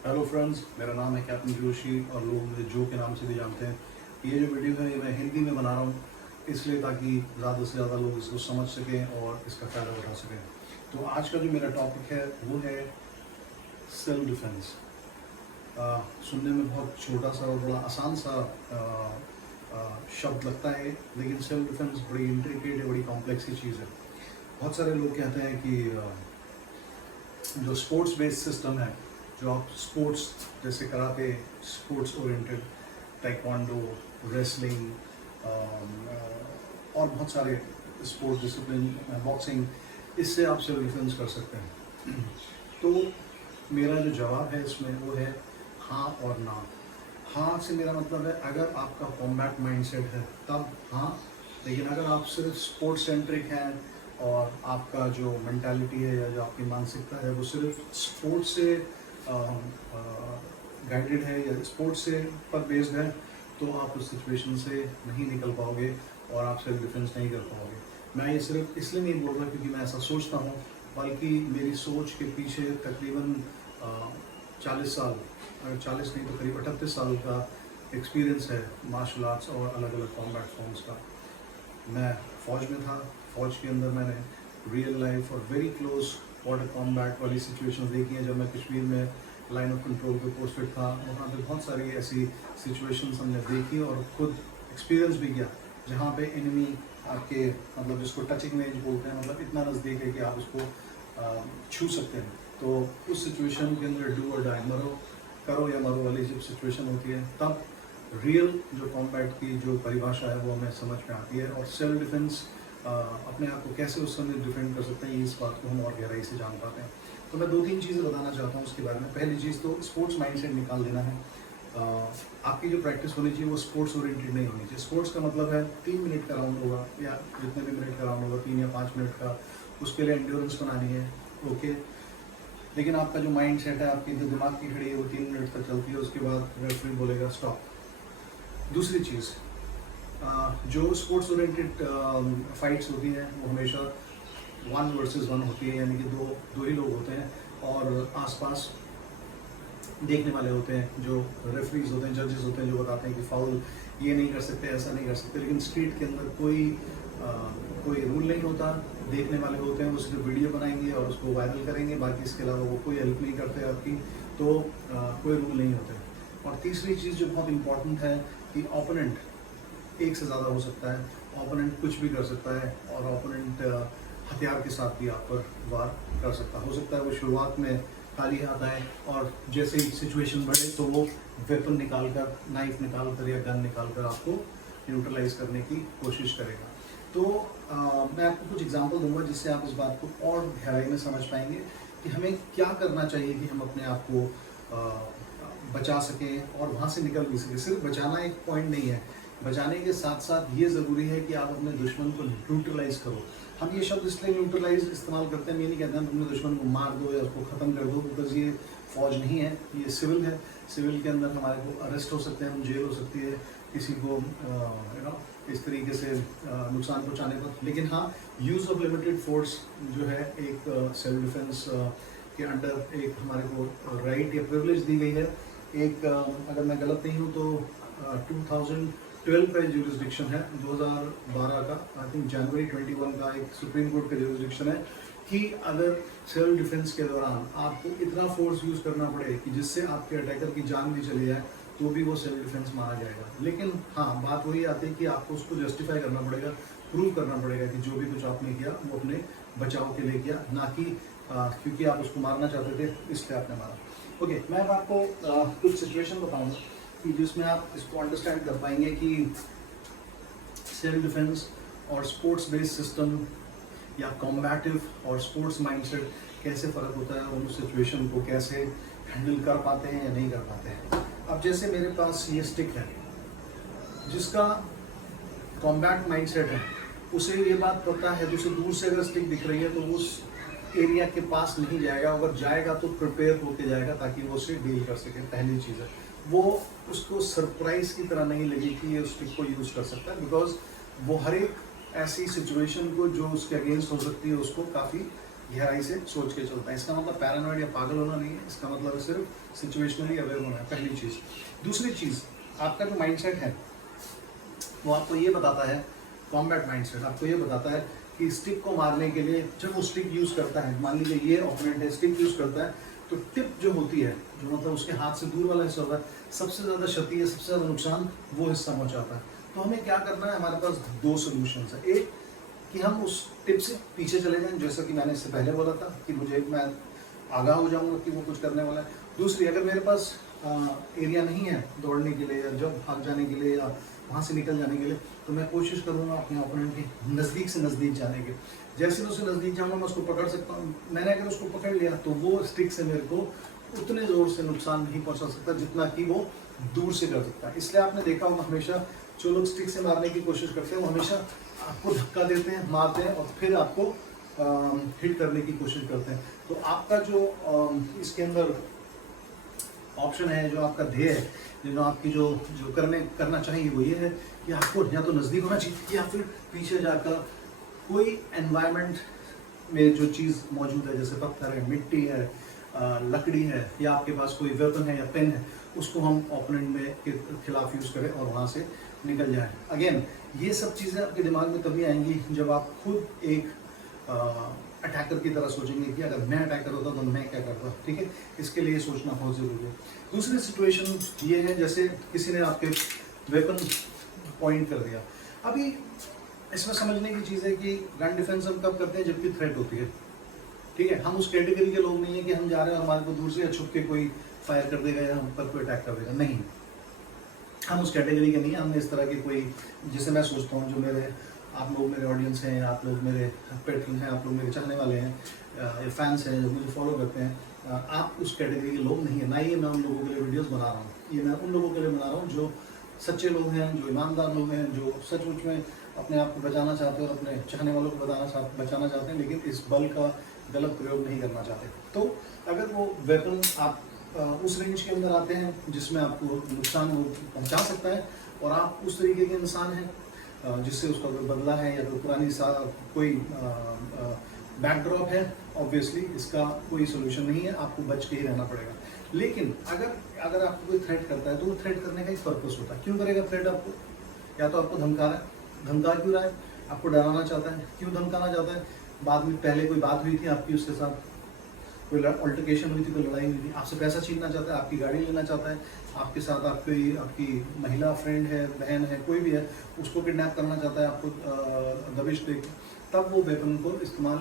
Hello friends, मेरा नाम है कैप्टन जोशी और लोग मुझे जो के नाम से भी जानते हैं। ये जो वीडियो है ये मैं हिंदी में बना रहा हूँ इसलिए ताकि ज़्यादा से ज़्यादा लोग इसको समझ सकें और इसका फ़ायदा उठा सकें। तो आज का जो मेरा टॉपिक है वो है सेल्फ डिफेंस। सुनने में बहुत छोटा सा और बड़ा आसान सा शब्द लगता है, लेकिन सेल्फ डिफेंस बड़ी इंट्रिकेट है, बड़ी कॉम्प्लेक्स की चीज़ है। बहुत सारे लोग कहते हैं कि जो स्पोर्ट्स बेस्ड सिस्टम है, जो आप स्पोर्ट्स जैसे karate, sports oriented, taekwondo, wrestling और बहुत सारे स्पोर्ट्स डिसिप्लिन, बॉक्सिंग, इससे आप सेल्फ डिफेंस कर सकते हैं। तो मेरा जो जवाब है इसमें वो है हाँ और ना। हाँ से मेरा मतलब है अगर आपका कॉम्बैट माइंडसेट है तब हाँ, लेकिन अगर आप सिर्फ स्पोर्ट्स सेंट्रिक हैं और आपका जो मेंटालिटी है या जो आपकी मानसिकता है वो सिर्फ स्पोर्ट्स से गाइडेड है या स्पोर्ट्स से पर बेस्ड है, तो आप उस सिचुएशन से नहीं निकल पाओगे और आप सेल्फ डिफेंस नहीं कर पाओगे। मैं ये सिर्फ इसलिए नहीं बोल रहा क्योंकि मैं ऐसा सोचता हूँ, बल्कि मेरी सोच के पीछे तकरीबन 40 साल, अगर 40 नहीं तो करीब 38 साल का एक्सपीरियंस है मार्शल आर्ट्स और अलग अलग कॉम्बैट फॉर्म्स का। मैं फ़ौज में था, फ़ौज के अंदर मैंने रियल लाइफ और वेरी क्लोज बॉर्डर कॉम्बैट वाली सिचुएशंस देखी हैं। जब मैं कश्मीर में लाइन ऑफ कंट्रोल पे पोस्टेड था, वहाँ पे बहुत सारी ऐसी सिचुएशंस हमने देखी और खुद एक्सपीरियंस भी किया, जहाँ पे एनिमी आपके मतलब जिसको टचिंग रेंज बोलते हैं, मतलब इतना नज़दीक है कि आप उसको छू सकते हैं। तो उस सिचुएशन के अंदर डू और डाई, मरो करो या मरो वाली जब सिचुएशन होती है, तब रियल जो कॉम्बैट की जो परिभाषा है वो हमें समझ में आती है। और सेल्फ डिफेंस अपने आप को कैसे उस समय डिफेंड कर सकते हैं, इस बात को हम और गहराई से जान पाते हैं। तो मैं 2-3 चीज़ें बताना चाहता हूँ उसके बारे में। पहली चीज़ तो स्पोर्ट्स माइंडसेट निकाल देना है। आपकी जो प्रैक्टिस होनी चाहिए वो स्पोर्ट्स ओरिएंटेड नहीं होनी चाहिए। स्पोर्ट्स का मतलब है 3 मिनट का राउंड होगा या जितने भी मिनट का राउंड होगा, 3 या 5 मिनट का, उसके लिए एंड्योरेंस बनानी है, ओके। लेकिन आपका जो माइंड सेट है, आपकी जो दिमाग की घड़ी है वो 3 मिनट तक चलती है, उसके बाद रेफरी बोलेगा स्टॉप। दूसरी चीज़, जो स्पोर्ट्स ओरिएंटेड फाइट्स होती हैं वो हमेशा 1 वर्सेस 1 होती है, यानी कि दो ही लोग होते हैं और आसपास देखने वाले होते हैं, जो रेफरीज होते हैं, जजेस होते हैं, जो बताते हैं कि फाउल ये नहीं कर सकते, ऐसा नहीं कर सकते। लेकिन स्ट्रीट के अंदर कोई रूल नहीं होता। देखने वाले होते हैं, वो सिर्फ वीडियो बनाएंगे और उसको वायरल करेंगे, बाकी इसके अलावा वो कोई हेल्प नहीं करते आपकी। तो कोई रूल नहीं होते। और तीसरी चीज़ जो बहुत इंपॉर्टेंट है कि ओपोनेंट एक से ज़्यादा हो सकता है, ओपोनेंट कुछ भी कर सकता है और ओपोनेंट हथियार के साथ भी आप पर वार कर सकता है। वो शुरुआत में खाली हाथ आए और जैसे ही सिचुएशन बढ़े तो वो वेपन निकाल कर, नाइफ निकाल कर या गन निकाल कर आपको न्यूट्रलाइज करने की कोशिश करेगा। तो मैं आपको कुछ एग्जांपल दूंगा जिससे आप इस बात को और गहराई में समझ पाएंगे कि हमें क्या करना चाहिए कि हम अपने आप को बचा सकें और वहाँ से निकल भी सकें। सिर्फ बचाना एक पॉइंट नहीं है, बचाने के साथ साथ ये ज़रूरी है कि आप अपने दुश्मन को न्यूट्रलाइज करो। हम ये शब्द इसलिए न्यूट्रलाइज इस्तेमाल करते हैं, ये नहीं कहते हैं तुमने दुश्मन को मार दो या उसको ख़त्म कर दो, बिकॉज ये फौज नहीं है, ये सिविल है। सिविल के अंदर हमारे को अरेस्ट हो सकते हैं, हम जेल हो सकती है किसी को इस तरीके से नुकसान पहुंचाने पर। लेकिन हाँ, यूज़ ऑफ लिमिटेड फोर्स जो है एक सेल्फ डिफेंस के अंडर एक हमारे को राइट या प्रिविलेज दी गई है। एक अगर मैं गलत नहीं हूँ तो 2012 का जुरिस्डिक्शन है, 2012 का आई थिंक जनवरी 21 का एक सुप्रीम कोर्ट का जुरिस्डिक्शन है कि अगर सेल्फ डिफेंस के दौरान आपको इतना फोर्स यूज़ करना पड़े कि जिससे आपके अटैकर की जान भी चली जाए तो भी वो सेल्फ डिफेंस माना जाएगा। लेकिन हाँ, बात वही आती है कि आपको उसको जस्टिफाई करना पड़ेगा, प्रूव करना पड़ेगा कि जो भी कुछ आपने किया वो अपने बचाव के लिए किया, ना कि क्योंकि आप उसको मारना चाहते थे इसलिए आपने मारा। ओके, मैं अब आपको कुछ सिचुएशन बताऊंगा कि जिसमें आप इसको अंडरस्टैंड कर पाएंगे कि सेल्फ डिफेंस और स्पोर्ट्स बेस्ड सिस्टम या कॉम्बैटिव और स्पोर्ट्स माइंडसेट कैसे फ़र्क होता है और उस सिचुएशन को कैसे हैंडल कर पाते हैं या नहीं कर पाते हैं। अब जैसे मेरे पास ये स्टिक है, जिसका कॉम्बैट माइंडसेट है उसे ये बात पता है, दूसरे दूर से अगर स्टिक दिख रही है तो उस एरिया के पास नहीं जाएगा, अगर जाएगा तो प्रिपेयर होके जाएगा ताकि वो उसे डील कर सके। पहली चीज़ है वो उसको सरप्राइज की तरह नहीं लगी कि ये उस स्टिक को यूज़ कर सकता है, बिकॉज वो हर एक ऐसी सिचुएशन को जो उसके अगेंस्ट हो सकती है उसको काफ़ी गहराई से सोच के चलता है। इसका मतलब पैरानॉइड या पागल होना नहीं है, इसका मतलब है सिर्फ सिचुएशनली अवेयर होना है, पहली चीज़। दूसरी चीज़, आपका जो माइंडसेट है वो आपको ये बताता है, कॉम्बैट माइंडसेट आपको ये बताता है कि स्टिक को मारने के लिए जब वो स्टिक यूज़ करता है, मान लीजिए ये ओपोनेंट है, स्टिक यूज़ करता है, तो टिप जो होती है, जो मतलब उसके हाथ से दूर वाला हिस्सा होता है, सबसे ज़्यादा क्षति है, सबसे ज़्यादा नुकसान वो हिस्सा पहुँचाता है। तो हमें क्या करना है, हमारे पास दो सोल्यूशन है। एक कि हम उस टिप से पीछे चले जाएं, जैसा कि मैंने इससे पहले बोला था कि मैं आगाह हो जाऊंगा कि वो कुछ करने वाला है। दूसरी, अगर मेरे पास एरिया नहीं है दौड़ने के लिए या जब भाग जाने के लिए या वहाँ से निकल जाने के लिए, तो मैं कोशिश करूँगा अपने ओपोनेंट के नज़दीक से नज़दीक जाने के। जैसे मैं उससे नज़दीक जाऊँगा मैं उसको पकड़ सकता हूँ। मैंने अगर उसको पकड़ लिया तो वो स्टिक से मेरे को उतने ज़ोर से नुकसान नहीं पहुँचा सकता जितना कि वो दूर से कर सकता है। इसलिए आपने देखा होगा हमेशा जो लोग स्टिक से मारने की कोशिश करते हैं वो हमेशा आपको धक्का देते हैं, मारते हैं और फिर आपको हिट करने की कोशिश करते हैं। तो आपका जो इसके अंदर ऑप्शन है, जो आपका ध्येय है, जो आपकी जो जो करना चाहिए वो ये है कि आपको या तो नज़दीक होना चाहिए या फिर पीछे जाकर कोई एनवायरनमेंट में जो चीज़ मौजूद है, जैसे पत्थर है, मिट्टी है, लकड़ी है, या आपके पास कोई वेपन है या पेन है, उसको हम ओपोनेंट में के खिलाफ यूज़ करें और वहाँ से निकल जाए। अगेन ये सब चीज़ें आपके दिमाग में तभी आएंगी जब आप खुद एक अटैकर की तरह सोचेंगे कि अगर मैं अटैकर होता तो मैं क्या करता। ठीक है, इसके लिए सोचना बहुत ज़रूरी है। दूसरी सिचुएशन ये है, जैसे किसी ने आपके वेपन पॉइंट कर दिया। अभी इसमें समझने की चीज़ है कि गन डिफेंस हम कब करते हैं, जबकि थ्रेट होती है। ठीक है, हम उस कैटेगरी के लोग नहीं है कि हम जा रहे हैं हमारे को दूर से छुप के कोई फायर कर देगा या हम पर कोई अटैक कर देगा, नहीं, हम उस कैटेगरी के नहीं है। हमने इस तरह की कोई, जैसे मैं सोचता हूँ जो मेरे आप लोग मेरे ऑडियंस हैं, आप लोग मेरे पेट्रन हैं, आप लोग मेरे चाहने वाले हैं, फैंस हैं जो मुझे फॉलो करते हैं, आप उस कैटेगरी के लोग नहीं है। ना ही मैं उन लोगों के लिए वीडियोस बना रहा हूँ, ये मैं उन लोगों के लिए बना रहा हूँ जो सच्चे लोग हैं, जो ईमानदार लोग हैं, जो सचमुच में अपने आप को बचाना चाहते हैं और अपने चाहने वालों को बचाना चाहते हैं, लेकिन इस बल का गलत प्रयोग नहीं करना चाहते। तो अगर वो वेपन आप उस रेंज के अंदर आते हैं जिसमें आपको नुकसान पहुंचा सकता है और आप उस तरीके के इंसान हैं जिससे उसका कोई बदला है या कोई पुरानी कोई बैकड्रॉप है, ऑब्वियसली इसका कोई सोल्यूशन नहीं है, आपको बच के ही रहना पड़ेगा। लेकिन अगर आपको कोई थ्रेट करता है तो वो थ्रेट करने का एक पर्पस होता है। क्यों करेगा थ्रेट आपको? या तो आपको धमका रहा है, धमका क्यों रहा है? आपको डराना चाहता है। क्यों धमकाना चाहता है? बाद में पहले कोई बात हुई थी आपकी उसके साथ, कोई अल्टरकेशन हुई थी, कोई लड़ाई हुई थी, आपसे पैसा छीनना चाहता है, आपकी गाड़ी लेना चाहता है, आपके साथ आपकी महिला फ्रेंड है, बहन है, कोई भी है, उसको किडनैप करना चाहता है, आपको दबिश दे, तब वो वेपन को इस्तेमाल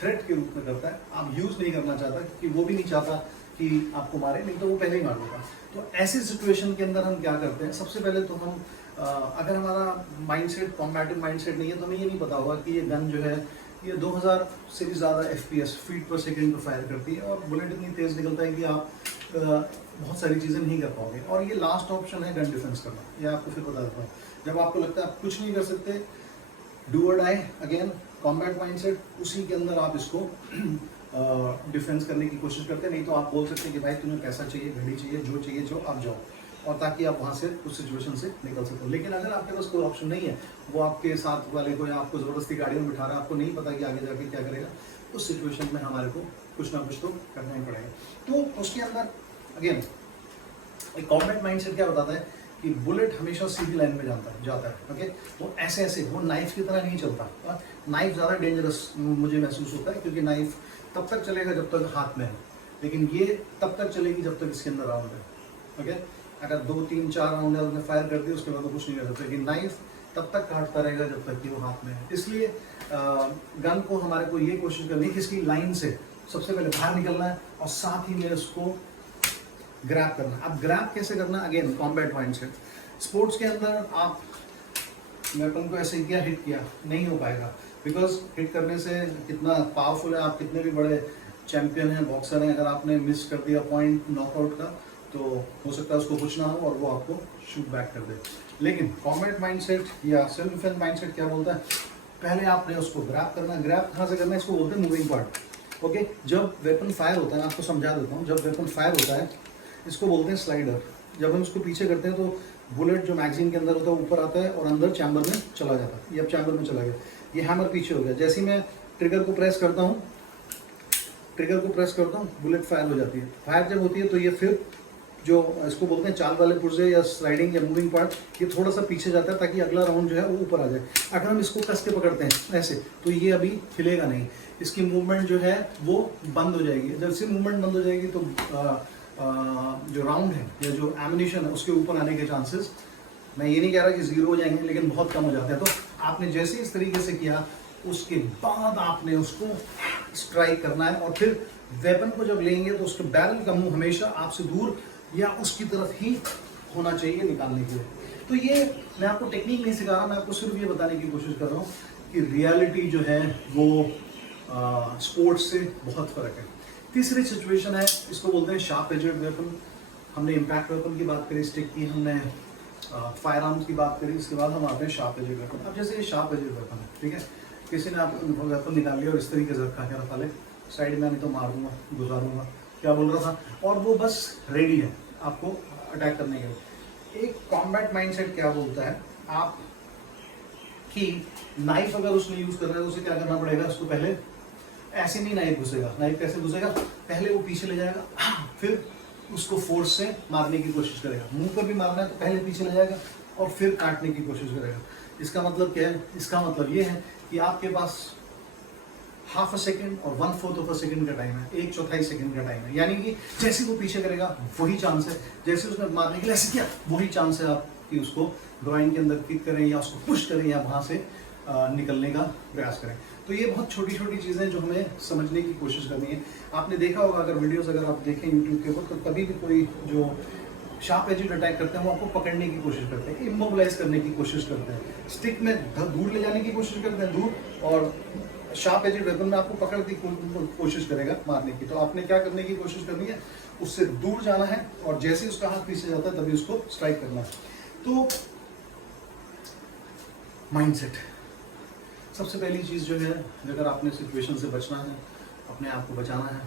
थ्रेट के रूप में करता है। आप यूज़ नहीं करना चाहता क्योंकि वो भी नहीं चाहता कि आपको मारे, नहीं तो वो पहले ही मार देगा। तो ऐसी सिचुएशन के अंदर हम क्या करते हैं, सबसे पहले तो हम अगर हमारा माइंडसेट कॉम्बैटिव माइंडसेट नहीं है तो हमें ये नहीं पता होगा कि ये गन जो है ये 2000 से भी ज़्यादा FPS फीट पर सेकेंड पर फायर करती है और बुलेट इतनी तेज़ निकलता है कि आप बहुत सारी चीज़ें नहीं कर पाओगे। और ये लास्ट ऑप्शन है गन डिफेंस करना, ये आपको फिर बता देता हूँ। जब आपको लगता है आप कुछ नहीं कर सकते, डू और डाई, अगेन कॉम्बैट माइंडसेट, उसी के अंदर आप इसको डिफेंस करने की कोशिश करते हैं। नहीं तो आप बोल सकते हैं कि भाई तुम्हें पैसा चाहिए, घड़ी चाहिए, जो आप जाओ, और ताकि आप वहाँ से उस सिचुएशन से निकल सको। लेकिन अगर आपके पास कोई ऑप्शन नहीं है, वो आपके साथ वाले को या आपको ज़बरदस्ती गाड़ी में बिठा रहा है, आपको नहीं पता कि आगे जाके क्या करेगा, उस सिचुएशन में हमारे को कुछ ना कुछ तो करना ही पड़ेगा। तो उसके अंदर अगेन एक कॉम्बैट माइंडसेट क्या बताता है कि बुलेट हमेशा सीधी लाइन में जाता है। ओके, वो ऐसे वो नाइफ की तरह नहीं चलता। नाइफ ज़्यादा डेंजरस मुझे महसूस होता है क्योंकि नाइफ तब तक चलेगा जब तक हाथ में है, लेकिन ये तब तक चलेगी जब तक इसके अंदर राउंड है। ओके, अगर 2, 3, 4 राउंड है उसने फायर कर दिया उसके बाद तो कुछ नहीं कर सकता, लेकिन नाइफ तब तक काटता रहेगा जब तक कि वो हाथ में है। इसलिए गन को हमारे को ये कोशिश करनी है कि इसकी लाइन से सबसे पहले बाहर निकलना है और साथ ही में उसको ग्रैब करना। अब ग्रैब कैसे करना, अगेन कॉम्बैट माइंडसेट। स्पोर्ट्स के अंदर आप वेपन को ऐसे किया, हिट किया, नहीं हो पाएगा, बिकॉज हिट करने से कितना पावरफुल है, आप कितने भी बड़े चैंपियन हैं, बॉक्सर हैं, अगर आपने मिस कर दिया पॉइंट नॉकआउट का तो हो सकता है उसको कुछ ना हो और वो आपको शूट बैक कर दे। लेकिन कॉम्बैट माइंडसेट या सेल्फ डिफेंस माइंडसेट क्या बोलता है, पहले आपने उसको ग्रैब करना। ग्रैब कहाँ से करना है, इसको बोलते हैं मूविंग पार्ट। ओके, जब वेपन फायर होता है, आपको समझा देता हूँ, जब वेपन फायर होता है इसको बोलते हैं स्लाइडर। जब हम इसको पीछे करते हैं तो बुलेट जो मैगजीन के अंदर होता है ऊपर आता है और अंदर चैम्बर में चला जाता है। ये अब चैम्बर में चला गया, ये हैमर पीछे हो गया। जैसे ही मैं ट्रिगर को प्रेस करता हूँ ट्रिगर को प्रेस करता हूँ, बुलेट फायर हो जाती है। फायर जब होती है तो ये फिर जो इसको बोलते हैं चाल वाले पुर्जे या स्लाइडिंग या मूविंग पार्ट, ये थोड़ा सा पीछे जाता है ताकि अगला राउंड जो है वो ऊपर आ जाए। अगर हम इसको कस के पकड़ते हैं ऐसे तो ये अभी हिलेगा नहीं, इसकी मूवमेंट जो है वो बंद हो जाएगी। जब से मूवमेंट बंद हो जाएगी तो जो राउंड है या जो एमिनेशन है उसके ऊपर आने के चांसेस, मैं ये नहीं कह रहा कि जीरो हो जाएंगे, लेकिन बहुत कम हो जाते हैं। तो आपने जैसे इस तरीके से किया उसके बाद आपने उसको स्ट्राइक करना है, और फिर वेपन को जब लेंगे तो उसके बैरल का मुंह हमेशा आपसे दूर या उसकी तरफ ही होना चाहिए निकालने के लिए। तो ये मैं आपको टेक्निक नहीं सिखा रहा, मैं आपको सिर्फ ये बताने की कोशिश कर रहा हूँ कि रियलिटी जो है वो स्पोर्ट्स से बहुत फ़र्क है। तीसरी सिचुएशन है, इसको बोलते हैं शार्प एजेड वेपन। हमने इम्पैक्ट वेपन की बात करी, स्टिक की, हमने फायर आर्म्स की बात करी, इसके बाद हम आते हैं शार्प एजेड वेपन। अब जैसे ये शार्प एजेड वेपन है, ठीक है, किसी ने आप वेपन निकाल लिया और इस तरीके से रखा है, रखा ले साइड में, नहीं तो मार दूंगा, गुजारूंगा, क्या बोल रहा था, और वो बस रेडी है आपको अटैक करने के लिए। एक कॉम्बैट माइंडसेट क्या बोलता है आप कि नाइफ अगर उसने यूज कर रहा है तो उसे क्या करना पड़ेगा, उसको पहले ऐसे नहीं नाइफ घुसेगा। नाइफ कैसे घुसेगा, पहले वो पीछे ले जाएगा, फिर उसको फोर्स से मारने की कोशिश करेगा। मुंह पर भी मारना है तो पहले पीछे ले जाएगा और फिर काटने की कोशिश करेगा। इसका मतलब क्या है, इसका मतलब ये है कि आपके पास हाफ अ सेकेंड और 1/4 ऑफ अ सेकेंड का टाइम है, 1/4 सेकेंड का टाइम है। यानी कि जैसे वो पीछे करेगा वही चांस है, जैसे उसने मारने के लिए ऐसे किया वही चांस है आप कि उसको ग्राइंड के अंदर किक करें या उसको पुश करें या वहाँ से निकलने का प्रयास करें। तो ये बहुत छोटी छोटी चीज़ें जो हमें समझने की कोशिश करनी है। आपने देखा होगा, अगर वीडियोस अगर आप देखें यूट्यूब के ऊपर, तो कभी भी कोई जो शार्प एजेड अटैक करते हैं वो आपको पकड़ने की कोशिश करते हैं, इमोबिलाइज करने की कोशिश करते हैं, स्टिक में दूर ले जाने की कोशिश करते हैं दूर, और शार्प एजेड वेपन में आपको पकड़ की कोशिश करेगा मारने की। तो आपने क्या करने की कोशिश करनी है, उससे दूर जाना है और जैसे उसका हाथ पीछे जाता है तभी उसको स्ट्राइक करना है। तो माइंडसेट सबसे पहली चीज़ जो है, अगर आपने सिचुएशन से बचना है, अपने आप को बचाना है,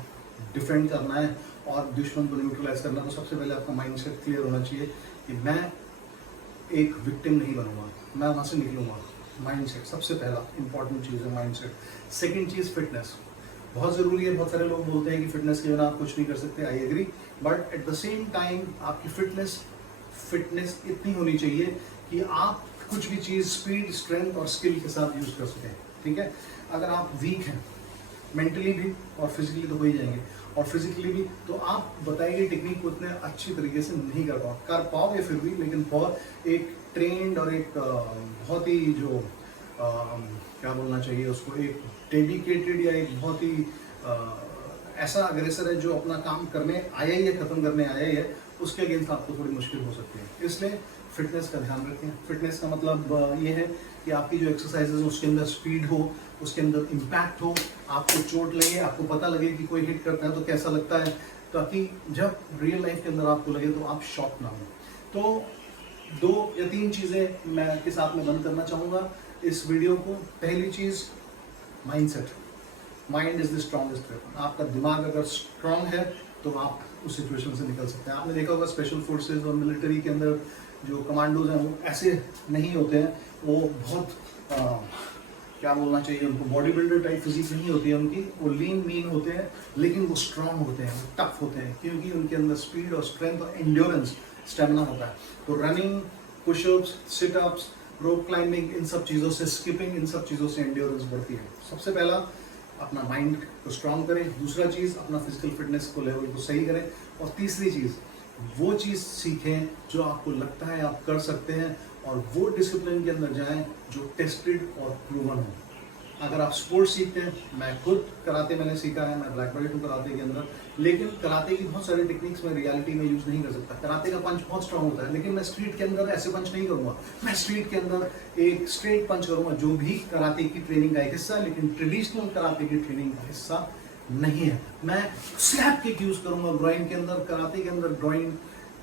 डिफेंड करना है और दुश्मन को न्यूट्रलाइज करना है, तो सबसे पहले आपका माइंडसेट क्लियर होना चाहिए कि मैं एक विक्टिम नहीं बनूंगा, मैं वहाँ से निकलूंगा। माइंडसेट सबसे पहला इंपॉर्टेंट चीज़ है, माइंडसेट। सेकंड चीज़ फिटनेस, बहुत ज़रूरी है। बहुत सारे लोग बोलते हैं कि फिटनेस के बिना आप कुछ नहीं कर सकते, I agree, but at the same time आपकी फिटनेस इतनी होनी चाहिए कि आप कुछ भी चीज़ स्पीड, स्ट्रेंथ और स्किल के साथ यूज़ कर सकें, ठीक है। अगर आप वीक हैं मेंटली भी और फिजिकली तो हो ही जाएंगे, और फिजिकली भी, तो आप बताई गई टेक्निक को इतने अच्छी तरीके से नहीं कर पाओगे फिर भी, लेकिन बहुत एक ट्रेंड और एक बहुत ही जो क्या बोलना चाहिए उसको, एक डेडिकेटेड या एक बहुत ही ऐसा अग्रेसर है जो अपना काम करने आया ही है, ख़त्म करने आया ही है, उसके अगेंस्ट आपको थोड़ी मुश्किल हो सकती है। इसलिए फिटनेस का ध्यान रखें। फिटनेस का मतलब ये है कि आपकी जो एक्सरसाइजेज है उसके अंदर स्पीड हो, उसके अंदर इम्पैक्ट हो, आपको चोट लगे, आपको पता लगे कि कोई हिट करता है तो कैसा लगता है, ताकि जब रियल लाइफ के अंदर आपको लगे तो आप शॉक ना हो। तो 2 या 3 चीज़ें मैं के साथ में बंद करना चाहूँगा इस वीडियो को। पहली चीज़ mindset, mind is the strongest weapon. आपका दिमाग अगर स्ट्रांग है तो आप उस सिचुएशन से निकल सकते हैं। आपने देखा होगा स्पेशल फोर्सेज और मिलिट्री के अंदर जो कमांडोज हैं वो ऐसे नहीं होते हैं, वो बहुत क्या बोलना चाहिए उनको, बॉडी बिल्डर टाइप फिजिक नहीं होती है उनकी, वो लीन मीन होते हैं, लेकिन वो स्ट्रांग होते हैं, वो टफ होते हैं, क्योंकि उनके अंदर स्पीड और स्ट्रेंथ और एंड्योरेंस, स्टेमिना होता है। तो running, pushups, situps, rope climbing, इन सब चीज़ों से, स्किपिंग, इन सब चीज़ों से एंड्योरेंस बढ़ती है। सबसे पहला अपना माइंड को स्ट्रांग करें, दूसरा चीज़ अपना फिजिकल फिटनेस को लेवल को सही करें, और तीसरी चीज़ वो चीज़ सीखें जो आपको लगता है आप कर सकते हैं, और वो डिसिप्लिन के अंदर जाएं जो टेस्टेड और प्रूवन हो। अगर आप स्पोर्ट्स सीखते हैं, मैं खुद कराटे मैंने सीखा है, मैं ब्लैक बेल्ट हूँ कराटे के अंदर, लेकिन कराटे की बहुत सारी टेक्निक्स मैं रियलिटी में यूज़ नहीं कर सकता। कराटे का पंच बहुत स्ट्रांग होता है, लेकिन मैं स्ट्रीट के अंदर ऐसे पंच नहीं करूँगा। मैं स्ट्रीट के अंदर एक स्ट्रेट पंच करूँगा, जो भी कराटे की ट्रेनिंग का एक हिस्सा है, लेकिन ट्रेडिशनल कराटे की ट्रेनिंग का हिस्सा नहीं है। मैं स्लैप किक यूज़ करूँगा ग्राइंड के अंदर। कराटे के अंदर ग्राइंड,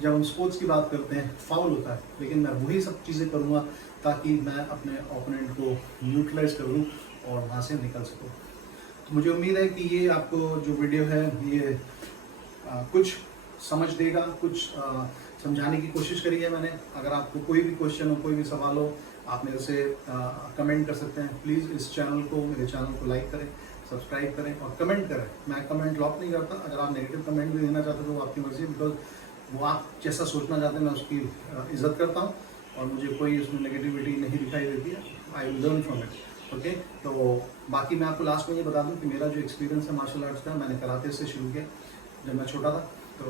जब हम स्पोर्ट्स की बात करते हैं, फाउल होता है, लेकिन मैं वही सब चीज़ें करूँगा ताकि मैं अपने ओपोनेंट को न्यूट्रलाइज करूँ और वहाँ से निकल सकूँ। तो मुझे उम्मीद है कि ये आपको जो वीडियो है ये कुछ समझ देगा, कुछ समझाने की कोशिश करी है मैंने। अगर आपको कोई भी क्वेश्चन हो, कोई भी सवाल हो, आप मेरे से कमेंट कर सकते हैं। प्लीज़ इस चैनल को, मेरे चैनल को लाइक करें, सब्सक्राइब करें और कमेंट करें। मैं कमेंट लॉक नहीं करता, अगर आप नेगेटिव कमेंट भी देना चाहते हो तो वो आपकी मर्जी है, बिकॉज वो आप जैसा सोचना चाहते हैं मैं उसकी इज्जत करता हूँ और मुझे कोई उसमें नेगेटिविटी नहीं दिखाई देती है। I learn from it. Okay, तो बाकी मैं आपको लास्ट में ये बता दूं कि मेरा जो एक्सपीरियंस है मार्शल आर्ट्स का, मैंने कराटे से शुरू किया जब मैं छोटा था, तो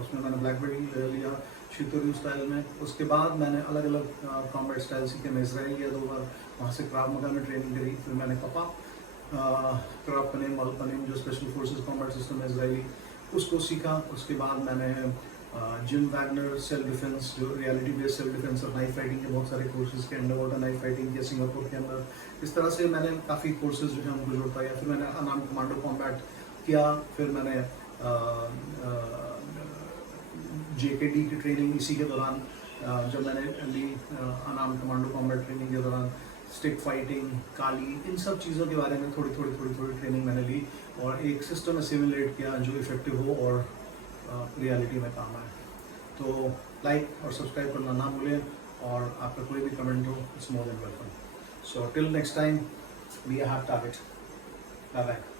उसमें मैंने ब्लैक बेल्ट लिया शितोरyu स्टाइल में। उसके बाद मैंने अलग अलग कॉम्बैट स्टाइल सीखे। मैं इसराइल गया 2 बार, वहाँ से क्राव मगा में ट्रेनिंग करी। फिर मैंने कपा क्राव पनेम और पनेम जो स्पेशल फोर्सेस कॉम्बैट सिस्टम है इसराइली, उसको सीखा। उसके बाद मैंने जिम वैगनर सेल्फ डिफेंस, जो रियलिटी बेस्ड सेल्फ डिफेंस और नाइफ फाइटिंग के बहुत सारे कोर्सेज के, अंडर वाटर नाइफ फाइटिंग के सिंगापुर के अंदर, इस तरह से मैंने काफ़ी कोर्सेज जो है उनको जोड़ता गया। फिर मैंने अनाम कमांडो कॉम्बैट किया। फिर मैंने JKD की ट्रेनिंग इसी के दौरान, जब मैंने ली अनाम कमांडो कॉम्बैट ट्रेनिंग के दौरान स्टिक फाइटिंग, काली, इन सब चीज़ों के बारे में थोड़ी ट्रेनिंग मैंने ली और एक सिस्टम सिमुलेट किया जो इफेक्टिव हो और रियलिटी में काम आए। तो लाइक और सब्सक्राइब करना ना भूलें और आपका कोई भी कमेंट हो, it's more than welcome. So till next time, be a have target. Bye bye.